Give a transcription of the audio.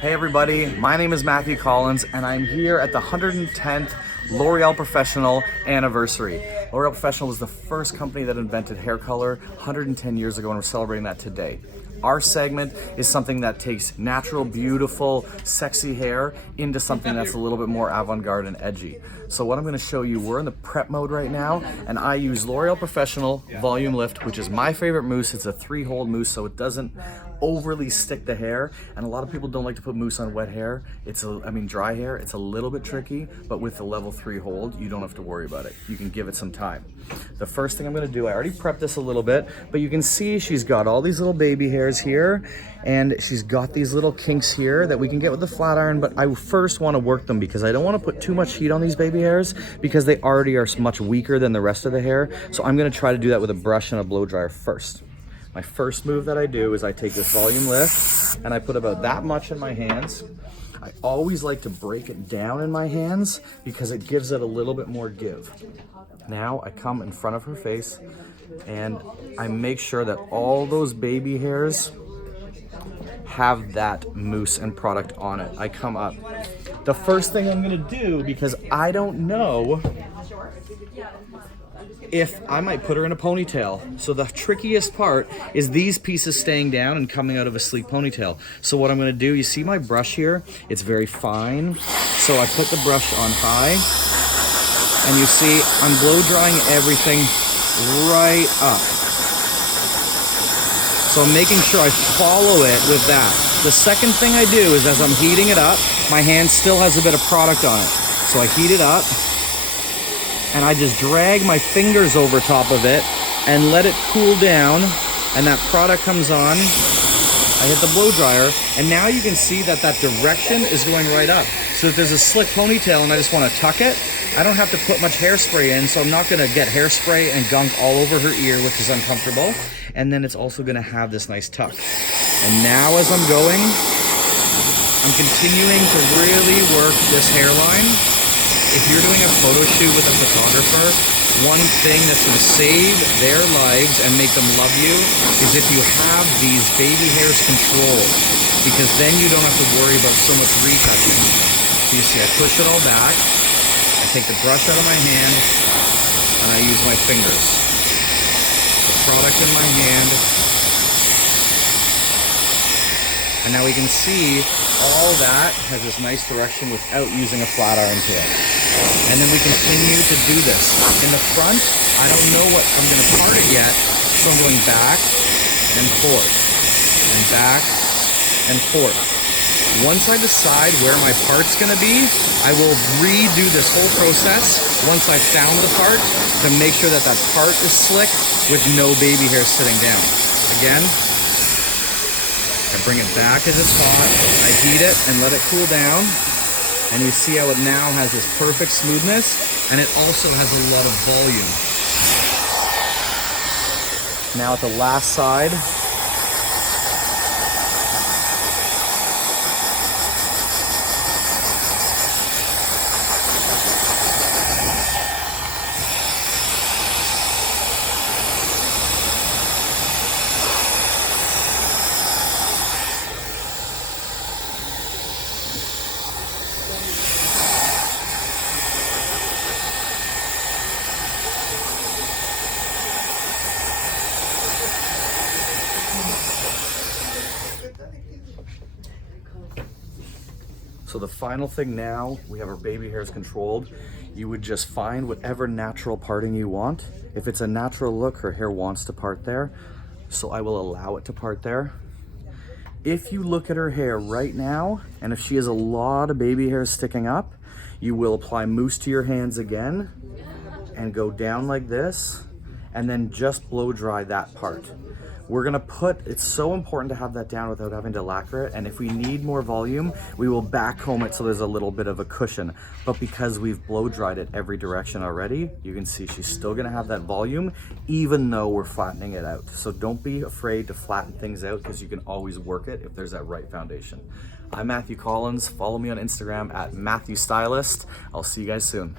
Hey everybody, my name is Matthew Collins and I'm here at the 110th L'Oreal Professional anniversary. L'Oreal Professional was the first company that invented hair color 110 years ago and we're celebrating that today. Our segment is something that takes natural, beautiful, sexy hair into something that's a little bit more avant-garde and edgy. So what I'm going to show you, we're in the prep mode right now, and I use L'Oreal Professional Volume Lift, which is my favorite mousse. It's a 3-hold mousse, so it doesn't overly stick the hair, and a lot of people don't like to put mousse on wet hair. Dry hair, it's a little bit tricky, but with the level 3 hold, you don't have to worry about it. You can give it some time. The first thing I'm going to do, I already prepped this a little bit, but you can see she's got all these little baby hairs here, and she's got these little kinks here that we can get with the flat iron, but I first want to work them because I don't want to put too much heat on these baby hairs because they already are much weaker than the rest of the hair. So I'm going to try to do that with a brush and a blow dryer first. My first move that I do is I take this volume lift and I put about that much in my hands. I always like to break it down in my hands because it gives it a little bit more give. Now I come in front of her face and I make sure that all those baby hairs have that mousse and product on it. I come up. The first thing I'm gonna do, because I don't know if I might put her in a ponytail. So the trickiest part is these pieces staying down and coming out of a sleek ponytail. So what I'm gonna do, you see my brush here? It's very fine. So I put the brush on high and you see I'm blow drying everything right up. So I'm making sure I follow it with that. The second thing I do is as I'm heating it up, my hand still has a bit of product on it. So I heat it up and I just drag my fingers over top of it and let it cool down, and that product comes on. I hit the blow dryer and now you can see that that direction is going right up. So if there's a slick ponytail and I just want to tuck it, I don't have to put much hairspray in, so I'm not gonna get hairspray and gunk all over her ear, which is uncomfortable. And then it's also gonna have this nice tuck. And now as I'm going, I'm continuing to really work this hairline. If you're doing a photo shoot with a photographer, one thing that's gonna save their lives and make them love you is if you have these baby hairs controlled, because then you don't have to worry about so much retouching. You see, I push it all back, I take the brush out of my hand, and I use my fingers. The product in my hand. And now we can see all that has this nice direction without using a flat iron to it. And then we continue to do this. In the front, I don't know what I'm going to part it yet, so I'm going back and forth, and back and forth. Once I decide where my part's going to be, I will redo this whole process once I've found the part to make sure that that part is slick with no baby hair sitting down. Again, I bring it back as it's hot, I heat it and let it cool down, and you see how it now has this perfect smoothness, and it also has a lot of volume. Now at the last side, so the final thing now, we have our baby hairs controlled. You would just find whatever natural parting you want. If it's a natural look, her hair wants to part there, so I will allow it to part there. If you look at her hair right now, and if she has a lot of baby hairs sticking up, you will apply mousse to your hands again and go down like this, and then just blow dry that part. We're gonna it's so important to have that down without having to lacquer it, and if we need more volume, we will backcomb it so there's a little bit of a cushion. But because we've blow dried it every direction already, you can see she's still gonna have that volume even though we're flattening it out. So don't be afraid to flatten things out because you can always work it if there's that right foundation. I'm Matthew Collins. Follow me on Instagram at Matthew Stylist. I'll see you guys soon.